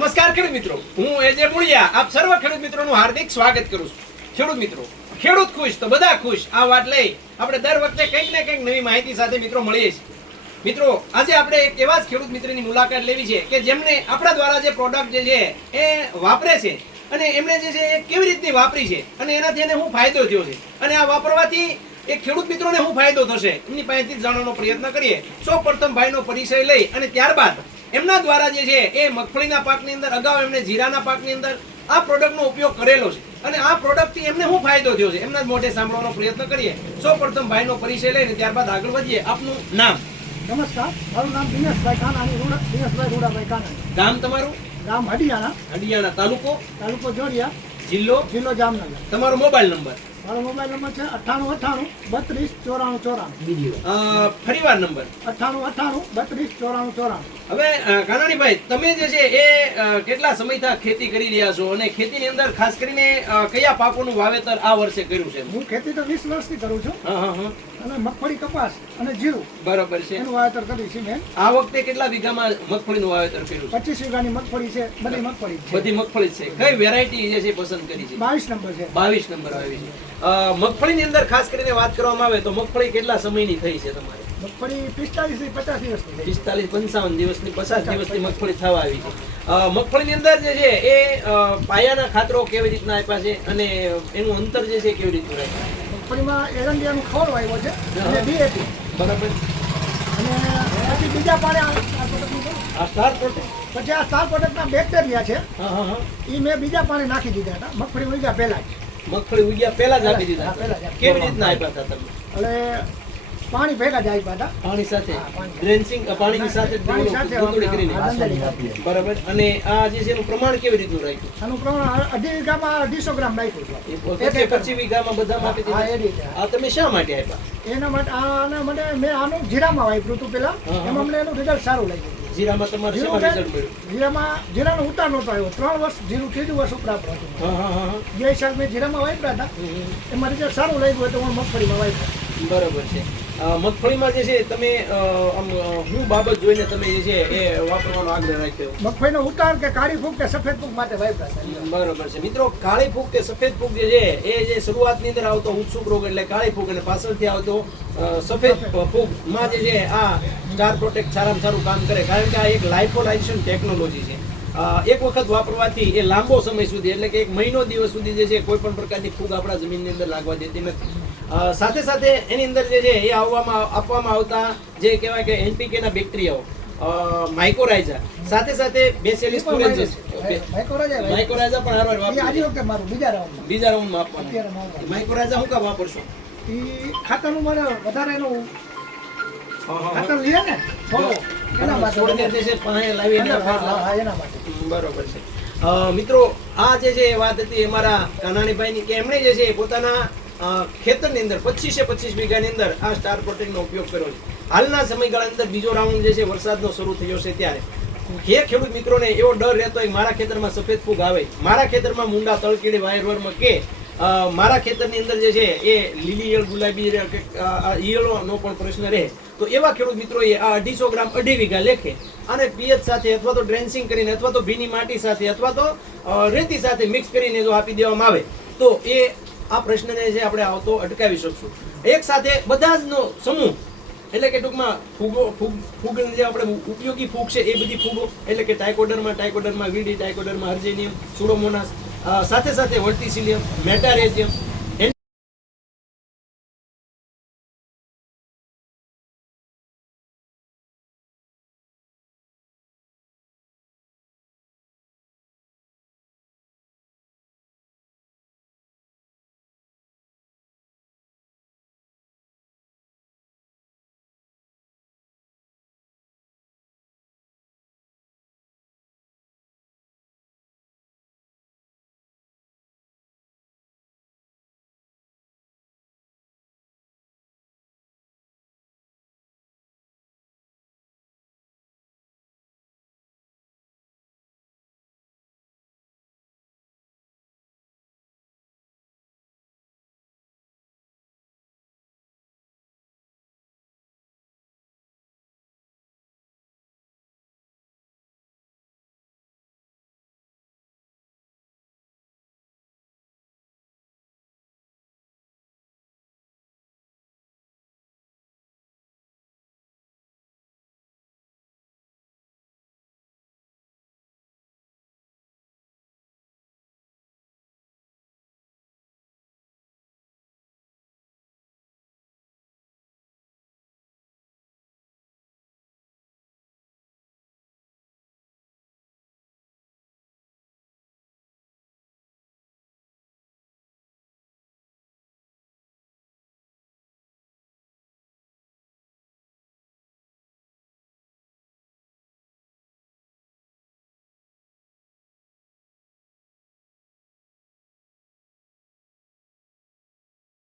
નમસ્કાર ખેડૂત મિત્રો. હું એજે મુળિયા. આપ સર્વ ખેડૂત મિત્રોનું હાર્દિક સ્વાગત કરું છું. ખેડૂત મિત્રો, ખેડૂત ખુશ તો બધા ખુશ. આ વાત લઈ આપણે દર વખતે કંઈક ને કંઈક નવી માહિતી સાથે મિત્રો મળીએ છીએ. મિત્રો, આજે આપણે એક એવા જ ખેડૂત મિત્રની મુલાકાત લેવી છે કે જેમને આપણા દ્વારા જે પ્રોડક્ટ જે છે એ વાપરે છે અને એમણે જે છે એ કેવી રીતની વાપરી છે અને એનાથી એને શું ફાયદો થયો છે અને આ વાપરવાથી એ ખેડૂત મિત્રોને શું ફાયદો થશે? એમની પાસેથી જાણવાનો પ્રયત્ન કરીએ. સૌ પ્રથમ ભાઈનો પરિચય લઈ અને ત્યારબાદ એમના દ્વારા જે છે એ મગફળીના પાકની અંદર અગાઉ એમણે જીરાના પાકની અંદર આ પ્રોડક્ટનો ઉપયોગ કરેલો છે. અને આ પ્રોડક્ટથી એમને શું ફાયદો થયો છે? એમના જ મોઢે સાંભળવાનો પ્રયત્ન કરીએ. સૌ પ્રથમ ભાઈનો પરિચય લઈને ત્યારબાદ આગળ વધીએ. આપનું નામ? નમસ્કાર. મારું નામ દિનેશભાઈ કાનાણી રૂડા દિનેશભાઈ રૂડાભાઈ કાનાણી ગામ તમારું? ગામ હડિયાણા. હડિયાણા તાલુકો? તાલુકો જોડિયા. જિલ્લો? જિલ્લો જામનગર. તમારો મોબાઈલ નંબર? મારો મોબાઈલ નંબર છે અઠ્ઠાણું અઠ્ઠાણું બત્રીસ ચોરાણું ચોરાણું. અ, ફરીવાર નંબર અઠ્ઠાણું અઠ્ઠાણું બત્રીસ ચોરાણું ચોરાણું. હવે કાનાણીભાઈ તમે જે છે એ કેટલા સમયથી ખેતી કરી રહ્યા છો અને ખેતીની અંદર ખાસ કરીને કયા પાકોનું વાવેતર આ વર્ષે કર્યું છે? હું ખેતી તો વીસ વર્ષથી કરું છું. અને મગફળી કપાસ અને જીરું. બરાબર છે. એનું વાવેતર કર્યું છે મેં. આ વખતે કેટલા વીઘામાં મગફળીનું વાવેતર કર્યું પચીસ વીઘાની મગફળી છે બધી મગફળી બધી મગફળી છે. કઈ વેરાયટી જે છે પસંદ કરી છે? બાવીસ નંબર છે. બાવીસ નંબર આવી છે. મગફળીની અંદર ખાસ કરીને વાત કરવામાં આવે તો મગફળી કેટલા સમયની થઈ છે તમારે? મગફળી પિસ્તાલીસથી પચાસ દિવસની છે. પિસ્તાલીસ પંચાવન દિવસની પચાસ દિવસની મગફળી થવા આવી છે. મગફળીની અંદર જે છે એ પાયાના ખાતરો કેવી રીતના આપ્યા છે અને એનું અંતર જે છે કેવી રીતનું રાખ્યું મગફળીમાં એરંડિયાનું ખોળ છે અને ડીએપી બરાબર. અને પછી બીજા પાણે આ સ્ટાર. પ્રોટેક્ટ પછી આ સ્ટાર પ્રોડક્ટના બેક્ટેરિયા છે હા હા હા. એ મેં બીજા પાણી નાખી દીધા હતા. મગફળી ઉગ્યા પહેલા જ. મગફળી ઉગ્યા પહેલા જ આપી દીધા. કેવી રીતના આપ્યા હતા તમે અને પાણી ભેગા જ આપ્યા હતા. પાણી સાથે. ડ્રેન્સિંગ પાણીની સાથે કરીને. બરાબર. અને આ જે છે એનું પ્રમાણ કેવી રીતનું રાખ્યું? આનું પ્રમાણ અઢી વીઘામાં અઢીસો ગ્રામ નાખ્યું છે. પચીસ વીઘામાં બધામાં આપી દીધા? આ તમે શા માટે આપ્યા? એના માટે આના માટે મેં આનું જીરામાં વાપર્યું હતું પેલા. એમાં અમને એનું રિઝલ્ટ સારું લાગ્યું. જીરામાં તમારે શેમાં રિઝલ્ટ મળ્યું જીરામાં જીરાનો ઉતાર નહોતો આવ્યો. ત્રણ વર્ષ જીરું ત્રીજું વર્ષ ઉપરાંત હતું. બે સાલ મેં જીરામાં વાપર્યા હતા. એમાં રિઝલ્ટ સારું લાગ્યું હોય તો હું મગફળીમાં વાપર્યા. બરાબર છે. મગફળીમાં જે છે તમે આમ હું બાબત જોઈને તમે જે છે એ વાપરવાનો આગ્રહ રાખ્યો. મગફળીનો ઉતાર કે કાળી ફૂગ કે સફેદ ફૂગ માટે વાપર્યા હતા બરોબર છે. મિત્રો કાળી ફૂગ કે સફેદ ફૂગ જે છે એ જે શરૂઆતની અંદર આવતો ઉત્સુક રોગ એટલે કાળી ફૂગ અને પાછળથી આવતો સફેદ ફૂગમાં જે છે આ સ્ટાર પ્રોટેક્ટ સારામાં સારું કામ કરે કારણ કે આ એક લાઇફોલાઇઝેશન ટેકનોલોજી છે. એક વખત વાપરવાથી એ લાંબો સમય સુધી એટલે કે એક મહિનો દિવસ સુધી જે છે કોઈ પણ પ્રકારની ફૂગ આપણા જમીનની અંદર લાગવા દેતી નથી. સાથે સાથે એની અંદર જે છે એ આવવામાં આપવામાં આવતા જે કહેવાય કે એનપીકેના બેક્ટેરિયાઓ માઇકોરાઇઝા સાથે સાથે બેસેલી પુરેન્સિસ છે. માઇકોરાઇઝા પણ હારવાર વાપરો બીજા રાઉન્ડ બીજા રાઉન્ડમાં આપવાના. મારું હું કા વાપરશો? એ ખાતરનું મારે વધારે એનું ખાતર લે ને એના માટે છે પાણી લાવીને હા, હા, હા, એના માટે. બરોબર છે. મિત્રો આ જે છે વાત હતી અમારા કાનાણીભાઈની કે એમણે જે છે પોતાના ખેતરની અંદર, પચીસે પચીસ વીઘાની અંદર આ સ્ટાર પ્રોટેક્ટનો ઉપયોગ કર્યો છે. હાલના સમયગાળા અંદર બીજો રાઉન્ડ જે છે, વરસાદનો શરૂ થયો છે ત્યારે. જે ખેડૂત મિત્રોને એવો ડર રહેતો હોય, મારા ખેતરમાં સફેદ ફૂગ આવે. મારા ખેતરમાં મુંડા, તળકીડી વાયરવરમાં કે મારા ખેતરની અંદર જે છે, એ લીલી ઈયળ, ગુલાબી ઈયળોનો પણ પ્રશ્ન રહે. તો એવા ખેડૂત મિત્રોએ આ અઢીસો ગ્રામ, અઢી વીઘા લેખે અને પિયત સાથે અથવા તો ડ્રેન્સિંગ કરીને અથવા તો ભીની માટી સાથે અથવા તો રેતી સાથે મિક્સ કરીને જો આપી દેવામાં આવે, તો એ આ પ્રશ્નને જે આપણે આવતો અટકાવી શકશું. એક સાથે બધા જનો સમૂહ, એટલે કે ટૂંકમાં ફૂગો, ફૂગ, ફૂગની જે આપણે ઉપયોગી ફૂગ છે, એ બધી ફૂગો, એટલે કે ટાઇકોડરમાં ટાઇકોડરમાં વીડી ટાઇકોડરમાં અર્જેનિયમ, સુડોમોનાસ સાથે સાથે વર્ટિસિલિયમ, મેટારેઝિયમ